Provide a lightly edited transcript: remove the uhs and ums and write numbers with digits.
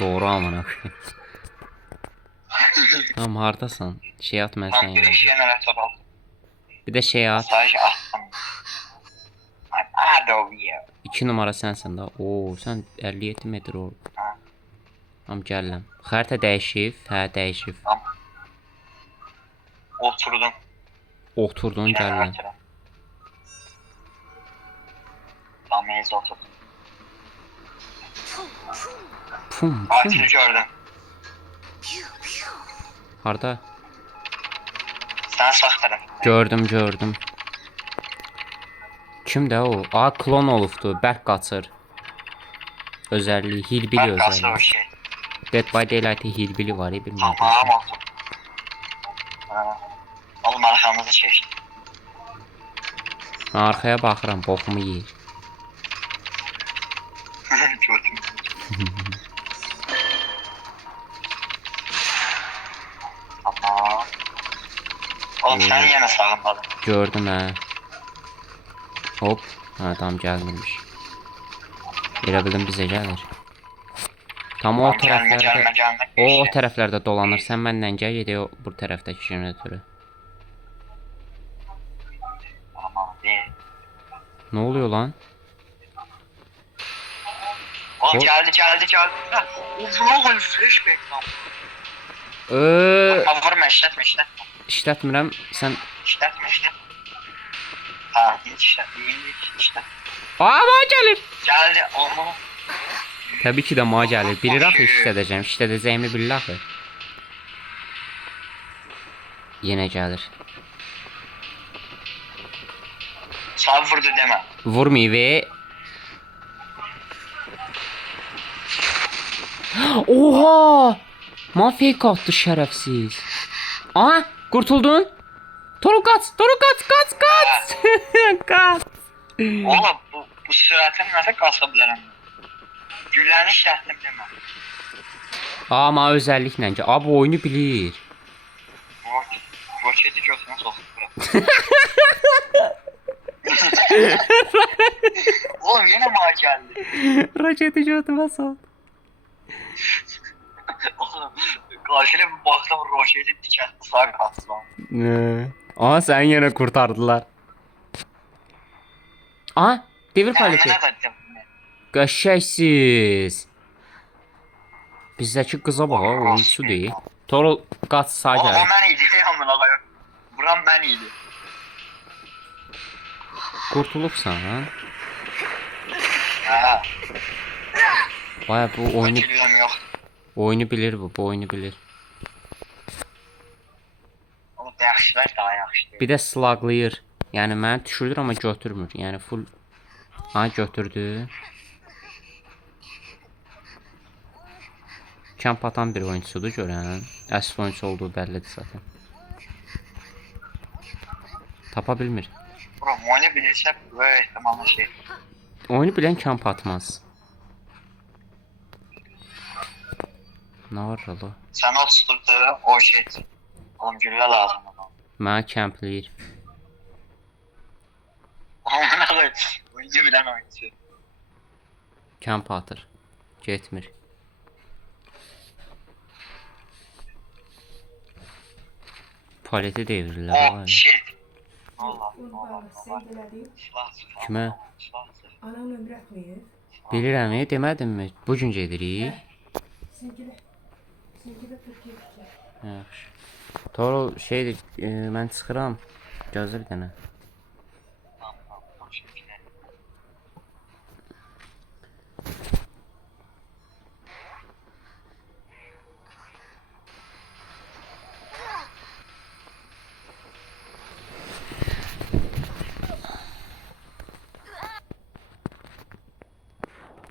Doğru amına koyayım. Tamam hardasan. Şey at mən Tam sən birinci jeneratör al. Bir de şey at. Mesaj attım. Adobe ya. 2 numara sensən də. Oo, sən 57 metr ol. Ha, Tamam gəlirəm. Xəritə dəyişib. Hə, dəyişib. tamam. Oturdum. Oturdun gəlirəm. Jeneratöre. Tam meyz oturdum. Pum, pum. Akili gördüm. Harda? Sen sağ tarafında. Gördüm. Kimdə o? A, klon olubdu. Bərk qaçır. Özəlliyi, hilbili Bak kaslı o özəlliyi. şey. Dead by Daylight'ı hilbili var ya, bilmirəm. Tamam oldu. Ha. Oğlum arkamızı çeşti. Mən arxaya baxıram, boxumu yeyir. Gördüm. Tamam. Oğlum sen yine sağındadın. Gördüm hə. Hop. Ha, tamam gəlmirmiş. Elə bildim bizə gəlir. Tam o Gelme tərəflərdə gelme. o tərəflərdə dolanır. Sən mənlə gəl, gedək bu tərəfdəki jeneratörə. Tamam değil. Nə oluyor lan? Oğlum O- geldi. Ha, oğlum flashback lan. Ö, Vurma işletme. işlətmirəm. Sən İşletme. Ha hiç işletme. Aa, mənə gəlir. Geldi oğlum. Təbii ki də mənə gəlir. Bilir axı işlədəcəm. İşlədəcəyimi bilir axı. Yenə gəlir. Sağ vurdu deme. Vurmayıb. Oha! Mən fake atdı şərəfsiz. Aha, qurtuldun. Toru qaç. Qaç. Oğlum bu süratin nasıl kasabilirim? Güllerini işlettim deme. Amma özəlliklə ki, abi oyunu bilir. Roketi götüne soktu bırak. Oğlum yine mağa geldi. Roketi götümə sal. Oğlum karşıya bir baktım roketi dikenli sağ kalsın. Aha, səni yenə qurtardılar. Aha, devir paleti. Ne dedim? Qəşəksiz. Bizdəki qıza bax, oyunçu deyil. Toru qaç sağ Oğlum o gəlir. ben iyiydi amına koyayım. Buram ben iyiydi. Qurtulubsan, ha? Ha. Baya bu oyunu Bakılıyorum yok. bilir bu oyunu bilir. Oğlum yaxşılar daha yaxşı değil. Bir də slaglayır. Yəni məni düşürür amma götürmür. Yəni full ha götürdü. Kamp atan bir oyunçudur görən. Əsl oyunçu olduğu bəllidir zaten. Tapa bilmir. Buram oyunu bilirse böyle ihtimalle şey. Oyunu bilən kamp atmaz. Nə var rolo? Sen o tuturdu o şey. Oğlum gülle lazım ona. Mənə kampləyir. Amına koyayım. Oyuncu bilen oyuncu. Kamp atır. Getmir. Paleti devirirlər. Oh vay. shit. Allah Qurban, sən elədi. Silah. Kimə? Silah. Anam ömrə etməyib. Bilirəm, demədimmi? Bu gün gedirik. Sevgilə Türkiyə fikir. Yaxşı. Toro şeydir, mən çıxıram. Gözlə bir dənə.